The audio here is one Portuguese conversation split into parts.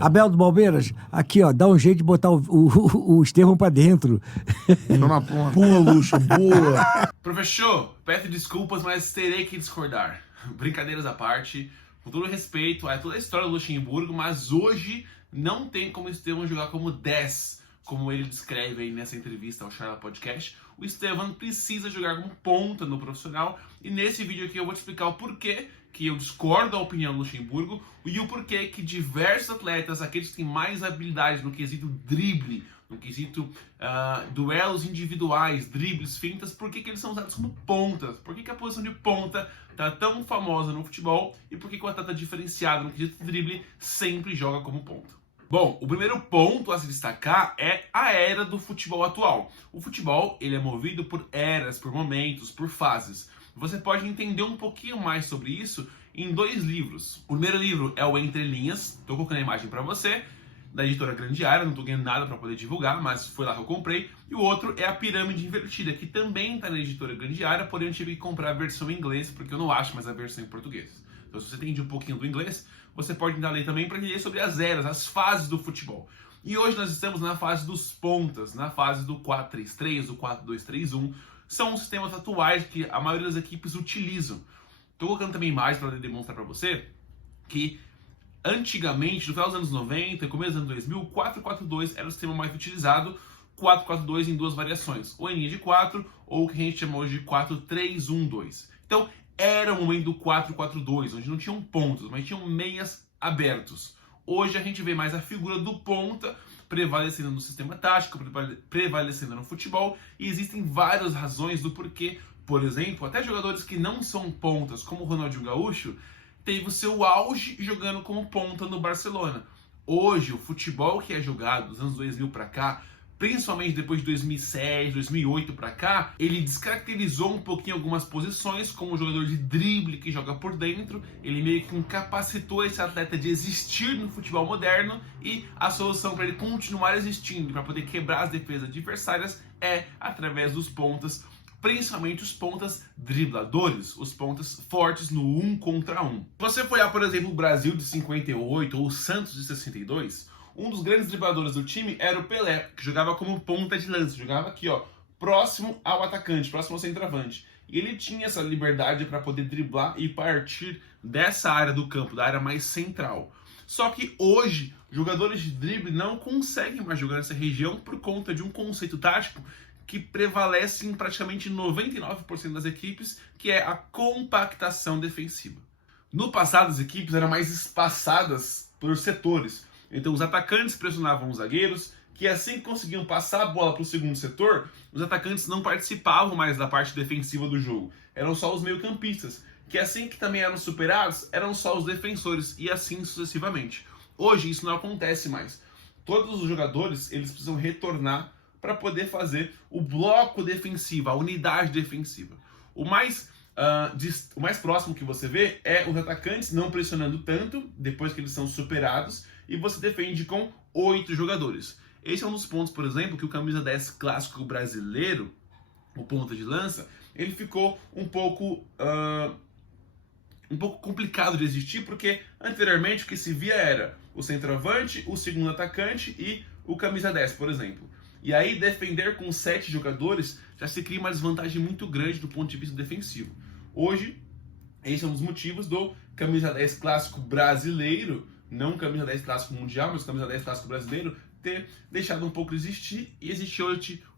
Abel do Palmeiras, aqui, ó, dá um jeito de botar o Estevão pra dentro. Tô na ponta. Boa, Luxo, boa. Professor, peço desculpas, mas terei que discordar. Brincadeiras à parte, com todo respeito a toda a história do Luxemburgo, mas hoje não tem como o Estevão jogar como 10, como ele descreve aí nessa entrevista ao Charla Podcast. O Estevão precisa jogar como ponta no profissional, e nesse vídeo aqui eu vou te explicar o porquê que eu discordo da opinião do Luxemburgo e o porquê que diversos atletas, aqueles que têm mais habilidade no quesito drible, no quesito duelos individuais, dribles, fintas, por que eles são usados como pontas? Por que a posição de ponta está tão famosa no futebol e por que o atleta diferenciado no quesito drible sempre joga como ponta? Bom, o primeiro ponto a se destacar é a era do futebol atual. O futebol, ele é movido por eras, por momentos, por fases. Você pode entender um pouquinho mais sobre isso em dois livros. O primeiro livro é o Entre Linhas, estou colocando a imagem para você, da editora Grande Área, não estou ganhando nada para poder divulgar, mas foi lá que eu comprei. E o outro é a Pirâmide Invertida, que também está na editora Grande Área, porém eu tive que comprar a versão em inglês, porque eu não acho mais a versão em português. Então, se você entende um pouquinho do inglês, você pode tentar ler também para entender sobre as eras, as fases do futebol. E hoje nós estamos na fase dos pontas, na fase do 4-3-3, do 4-2-3-1. São os sistemas atuais que a maioria das equipes utilizam. Estou colocando também imagens para demonstrar para você que antigamente, no final dos anos 90, começo dos anos 2000, o 4-4-2 era o sistema mais utilizado, 4-4-2 em duas variações, ou em linha de 4, ou o que a gente chama hoje de 4-3-1-2. Então, era o momento do 4-4-2, onde não tinham pontos, mas tinham meias abertos. Hoje a gente vê mais a figura do ponta prevalecendo no sistema tático, prevalecendo no futebol, e existem várias razões do porquê. Por exemplo, até jogadores que não são pontas, como o Ronaldinho Gaúcho, teve o seu auge jogando como ponta no Barcelona. Hoje, o futebol que é jogado dos anos 2000 para cá, principalmente depois de 2007, 2008 para cá, ele descaracterizou um pouquinho algumas posições, como o jogador de drible que joga por dentro. Ele meio que incapacitou esse atleta de existir no futebol moderno, e a solução para ele continuar existindo, para poder quebrar as defesas adversárias, é através dos pontas, principalmente os pontas dribladores, os pontas fortes no 1 contra 1. Se você for olhar, por exemplo, o Brasil de 58 ou o Santos de 62, um dos grandes dribladores do time era o Pelé, que jogava como ponta de lança, jogava aqui, ó, próximo ao atacante, próximo ao centroavante. E ele tinha essa liberdade para poder driblar e partir dessa área do campo, da área mais central. Só que hoje, jogadores de drible não conseguem mais jogar nessa região por conta de um conceito tático que prevalece em praticamente 99% das equipes, que é a compactação defensiva. No passado, as equipes eram mais espaçadas por setores. Então, os atacantes pressionavam os zagueiros, que assim que conseguiam passar a bola para o segundo setor, os atacantes não participavam mais da parte defensiva do jogo. Eram só os meio-campistas, que assim que também eram superados, eram só os defensores, e assim sucessivamente. Hoje, isso não acontece mais. Todos os jogadores, eles precisam retornar para poder fazer o bloco defensivo, a unidade defensiva. O mais próximo que você vê é os atacantes não pressionando tanto, depois que eles são superados, e você defende com 8 jogadores. Esse é um dos pontos, por exemplo, que o camisa 10 clássico brasileiro, o ponta de lança, ele ficou um pouco complicado de existir, porque anteriormente o que se via era o centroavante, o segundo atacante e o camisa 10, por exemplo. E aí defender com 7 jogadores já se cria uma desvantagem muito grande do ponto de vista defensivo. Hoje, esse é um dos motivos do camisa 10 clássico brasileiro, não camisa 10 clássico mundial, mas camisa 10 clássico brasileiro, ter deixado um pouco de existir, e existe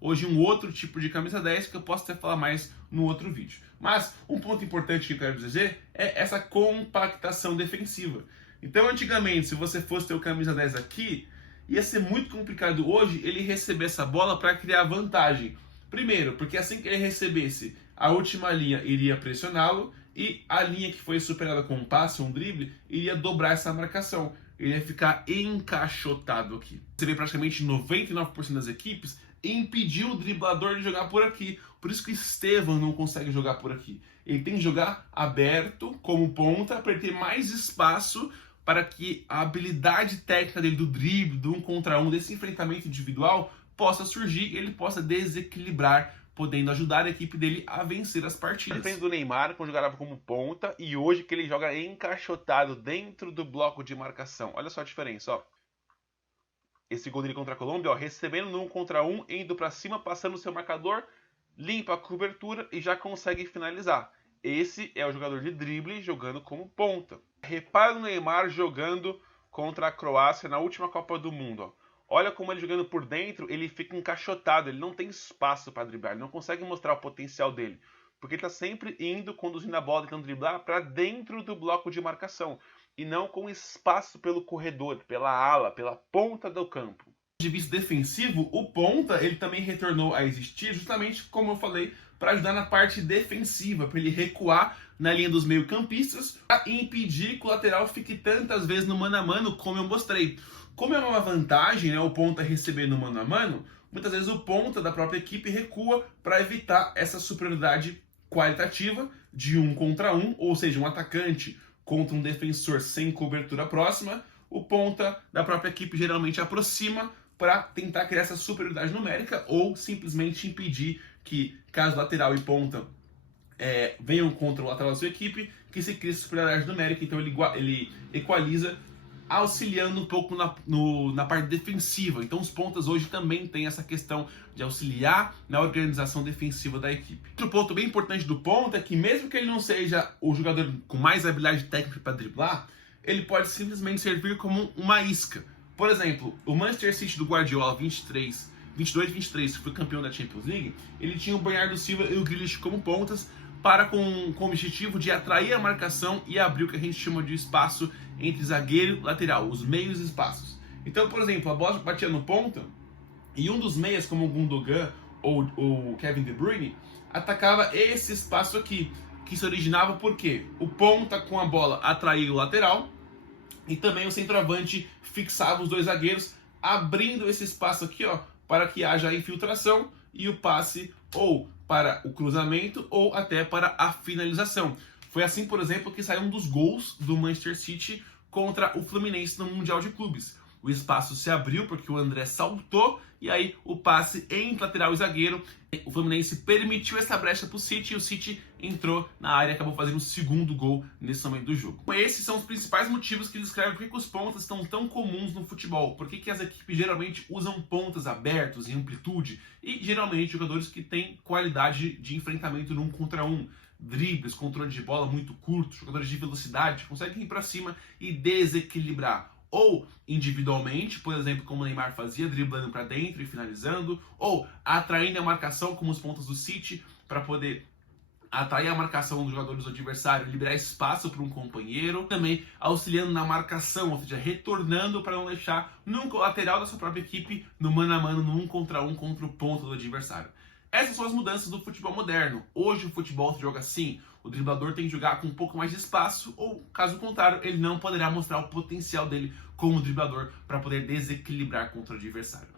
hoje um outro tipo de camisa 10 que eu posso até falar mais no outro vídeo. Mas um ponto importante que eu quero dizer é essa compactação defensiva. Então, antigamente, se você fosse ter o camisa 10 aqui, ia ser muito complicado hoje ele receber essa bola para criar vantagem. Primeiro, porque assim que ele recebesse, a última linha iria pressioná-lo, e a linha que foi superada com um passe, um drible, iria dobrar essa marcação. Ele ia ficar encaixotado aqui. Você vê praticamente 99% das equipes impedir o driblador de jogar por aqui. Por isso que o Estevão não consegue jogar por aqui. Ele tem que jogar aberto, como ponta, para ele ter mais espaço para que a habilidade técnica dele do drible, do 1 contra 1, desse enfrentamento individual, possa surgir e ele possa desequilibrar podendo ajudar a equipe dele a vencer as partidas. Depende do Neymar, quando jogava como ponta, e hoje que ele joga encaixotado dentro do bloco de marcação. Olha só a diferença, ó. Esse gol dele contra a Colômbia, ó, recebendo no 1 contra 1, indo para cima, passando o seu marcador, limpa a cobertura e já consegue finalizar. Esse é o jogador de drible jogando como ponta. Repara no Neymar jogando contra a Croácia na última Copa do Mundo, ó. Olha como ele jogando por dentro, ele fica encaixotado, ele não tem espaço para driblar, ele não consegue mostrar o potencial dele. Porque ele está sempre indo, conduzindo a bola, tentando driblar para dentro do bloco de marcação. E não com espaço pelo corredor, pela ala, pela ponta do campo. De vista defensivo, o ponta ele também retornou a existir justamente, como eu falei, para ajudar na parte defensiva, para ele recuar na linha dos meio-campistas e impedir que o lateral fique tantas vezes no mano a mano, como eu mostrei. Como é uma vantagem, né, o ponta receber no mano a mano, muitas vezes o ponta da própria equipe recua para evitar essa superioridade qualitativa de 1 contra 1, ou seja, um atacante contra um defensor sem cobertura próxima. O ponta da própria equipe geralmente aproxima para tentar criar essa superioridade numérica ou simplesmente impedir que, caso lateral e ponta venham contra o lateral da sua equipe, que se crie superioridade numérica. Então ele equaliza, auxiliando um pouco na parte defensiva. Então os pontas hoje também têm essa questão de auxiliar na organização defensiva da equipe. Outro ponto bem importante do ponta é que mesmo que ele não seja o jogador com mais habilidade técnica para driblar, ele pode simplesmente servir como uma isca. Por exemplo, o Manchester City do Guardiola 22-23, que foi campeão da Champions League, ele tinha o Bernardo Silva e o Grealish como pontas, com o objetivo de atrair a marcação e abrir o que a gente chama de espaço entre zagueiro e lateral, os meios espaços. Então, por exemplo, a bola batia no ponta e um dos meias, como o Gundogan ou o Kevin De Bruyne, atacava esse espaço aqui, que se originava porque o ponta com a bola atraía o lateral e também o centroavante fixava os dois zagueiros, abrindo esse espaço aqui, ó, para que haja a infiltração e o passe ou para o cruzamento ou até para a finalização. Foi assim, por exemplo, que saiu um dos gols do Manchester City contra o Fluminense no Mundial de Clubes. O espaço se abriu porque o André saltou e aí o passe entre lateral e zagueiro. O Fluminense permitiu essa brecha para o City e o City entrou na área e acabou fazendo o segundo gol nesse momento do jogo. Esses são os principais motivos que descrevem por que os pontas estão tão comuns no futebol. Por que as equipes geralmente usam pontas abertos em amplitude e geralmente jogadores que têm qualidade de enfrentamento no 1 contra 1. Dribles, controle de bola muito curto, jogadores de velocidade que conseguem ir para cima e desequilibrar. Ou individualmente, por exemplo, como o Neymar fazia, driblando para dentro e finalizando, ou atraindo a marcação, como os pontas do City, para poder atrair a marcação dos jogadores do adversário, liberar espaço para um companheiro, também auxiliando na marcação, ou seja, retornando para não deixar nunca o lateral da sua própria equipe no mano a mano, no 1 contra 1 contra o ponto do adversário. Essas são as mudanças do futebol moderno. Hoje o futebol se joga assim, o driblador tem que jogar com um pouco mais de espaço, ou caso contrário, ele não poderá mostrar o potencial dele como driblador para poder desequilibrar contra o adversário.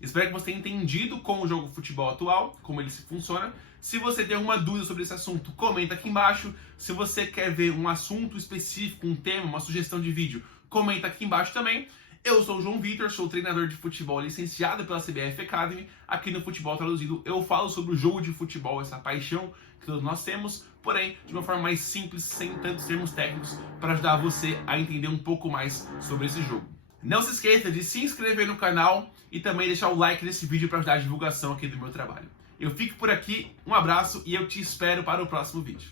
Espero que você tenha entendido como joga o futebol atual, como ele se funciona. Se você tem alguma dúvida sobre esse assunto, comenta aqui embaixo. Se você quer ver um assunto específico, um tema, uma sugestão de vídeo, comenta aqui embaixo também. Eu sou o João Vitor, sou treinador de futebol licenciado pela CBF Academy. Aqui no Futebol Traduzido eu falo sobre o jogo de futebol, essa paixão que todos nós temos, porém de uma forma mais simples, sem tantos termos técnicos, para ajudar você a entender um pouco mais sobre esse jogo. Não se esqueça de se inscrever no canal e também deixar o like nesse vídeo para ajudar a divulgação aqui do meu trabalho. Eu fico por aqui, um abraço e eu te espero para o próximo vídeo.